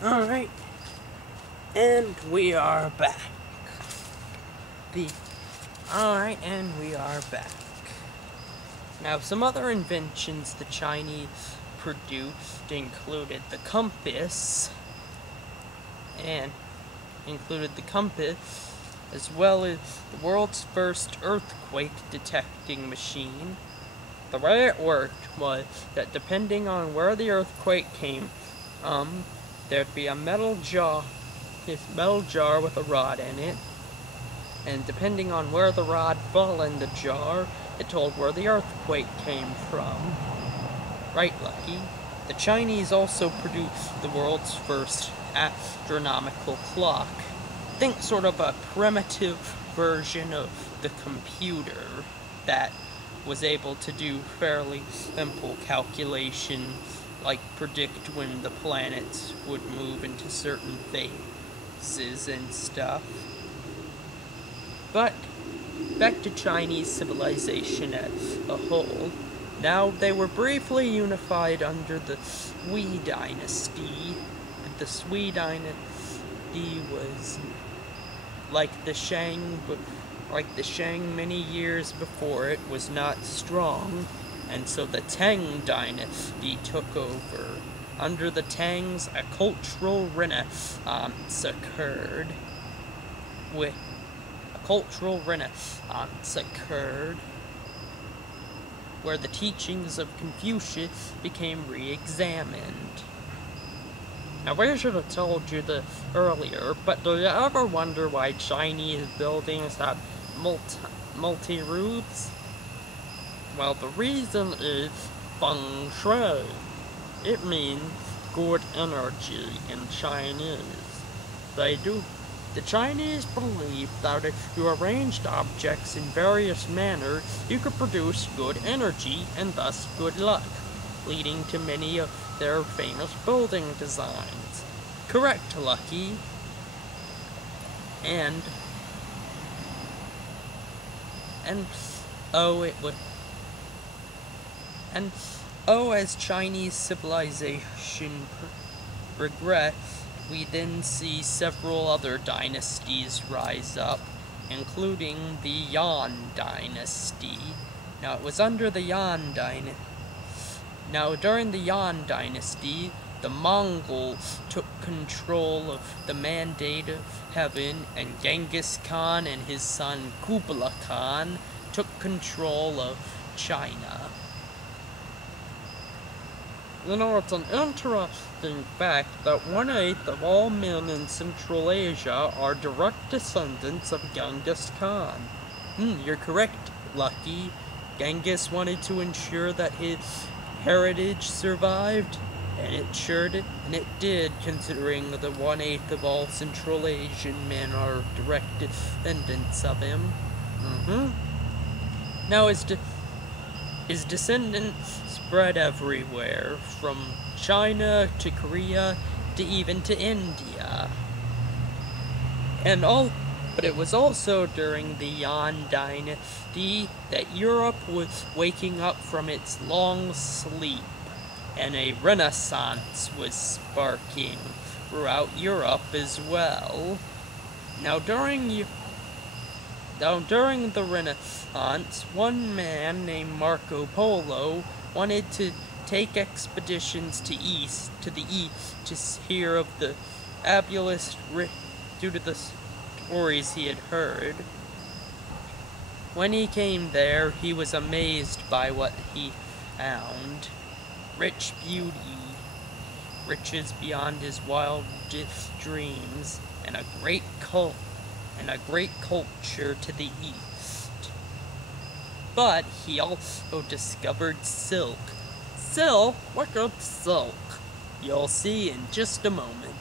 Alright, and we are back. Alright, and we are back. Now, some other inventions the Chinese produced included the compass, as well as the world's first earthquake detecting machine. The way it worked was that depending on where the earthquake came from, there'd be a metal jar with a rod in it, and depending on where the rod fell in the jar, it told where the earthquake came from. Right, Lucky? The Chinese also produced the world's first astronomical clock. Think sort of a primitive version of the computer that was able to do fairly simple calculations, like predict when the planets would move into certain phases and stuff. But back to Chinese civilization as a whole. Now, they were briefly unified under the Sui dynasty. The Sui dynasty was like the Shang many years before it was not strong, and so the Tang dynasty took over. Under the Tangs, a cultural renaissance occurred, where the teachings of Confucius became re-examined. Now, we should have told you this earlier, but do you ever wonder why Chinese buildings have multi-roofs? Well, the reason is feng shui. It means good energy in Chinese. The Chinese believe that if you arranged objects in various manners, you could produce good energy and thus good luck, leading to many of their famous building designs. Correct, Lucky. As Chinese civilization regrets, we then see several other dynasties rise up, including the Yuan dynasty. Now, it was under the Yuan dynasty. Now, during the Yuan dynasty, the Mongols took control of the Mandate of Heaven, and Genghis Khan and his son Kublai Khan took control of China. You know, it's an interesting fact that 1/8 of all men in Central Asia are direct descendants of Genghis Khan. You're correct, Lucky. Genghis wanted to ensure that his heritage survived, and it did, considering the 1/8 of all Central Asian men are direct descendants of him. Now, his descendants spread everywhere, from China to Korea to even to India. But it was also during the Yuan dynasty that Europe was waking up from its long sleep, and a renaissance was sparking throughout Europe as well. Now, during the Renaissance, one man named Marco Polo wanted to take expeditions to the east to hear of the fabulous due to the stories he had heard. When he came there, he was amazed by what he found. Rich beauty, riches beyond his wildest dreams, and a great culture to the east. But he also discovered silk. Silk? What good silk? You'll see in just a moment.